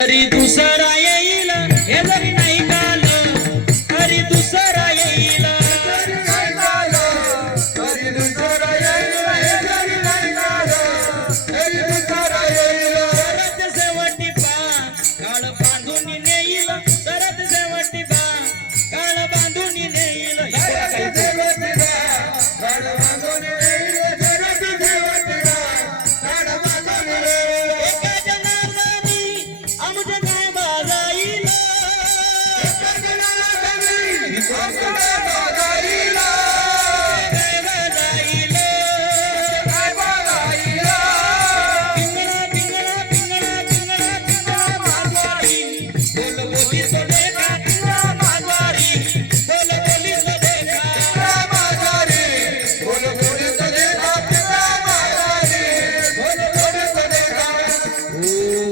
तरी दुसरा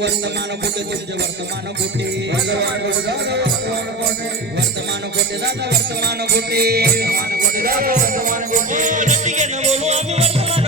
वर्तमान कोटे तुमचे वर्तमान कोटे. भगवान वर्तमान कोटे ओ लट्टीके न बोलू आम्ही वर्तमान कोटे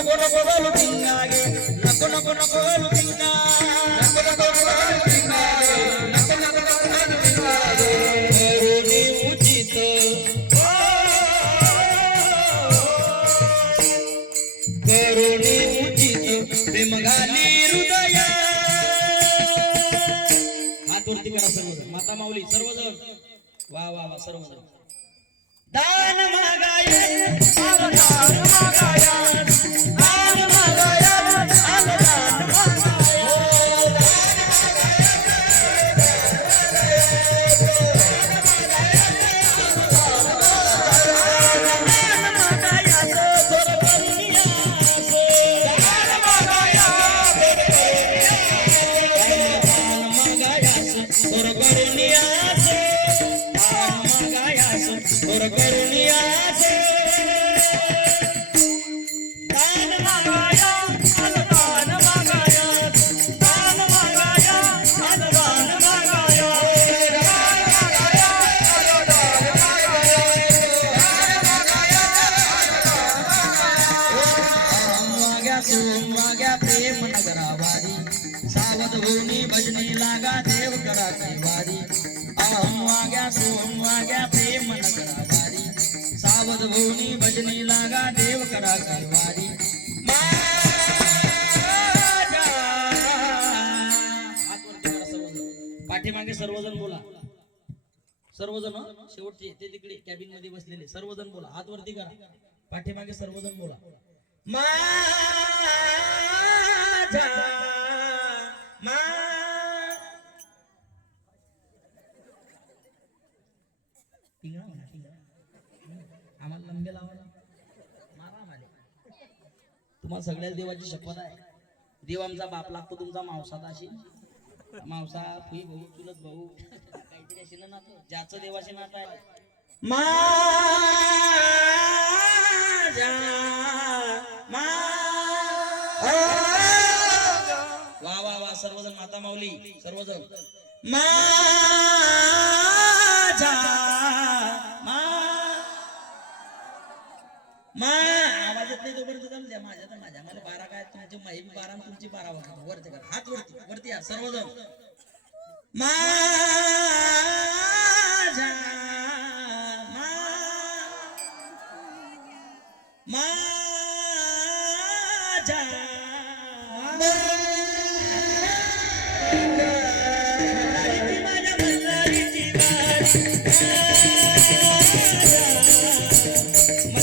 नको नको नको बोलू पिंगागे नको नको नको बोलू उचित उचित हृदया हात वरती करा सर्वजण माता माऊली सर्वजण वा वा वा सर्वजण. दान मागाय दान मागाय सावध होनी भजनी लागा देव करा वारी. अहम वाग्या सोम वाग्या प्रेम नगरावारी सावध होनी भजनी लागा देव करा करवारी पाठीमागे सर्वजण बोला. सर्वजण शेवटचे ते तिकडे कॅबिनमध्ये बसलेले. सर्वजण बोला. हात वरती करा. पाठीमागे सर्वजण बोला. माझा मा म्हणा, आम्हाला लंबे मारा तुम्हाला सगळ्याच देवाची शपथ आहे. देव आमचा बाप लागतो तुमचा मावसात अशी. मावसा फुई भाऊ चुलत भाऊ. काहीतरी अशी ना नातं. ज्याचं देवाशी नातं आहे. मा वा वा वा सर्वजण माता माऊली सर्वजण. माझ्या मा आवाज येत नाही तोपर्यंत जाऊन द्या माझ्या तर माझ्या. मला बारा काय? तुमची माही बारा तुमची बारा वाजता वरती करा. हात वरती. वरती या. सर्वजण माझ्या मा माझ्या मल्हारीची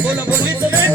con los bolitos de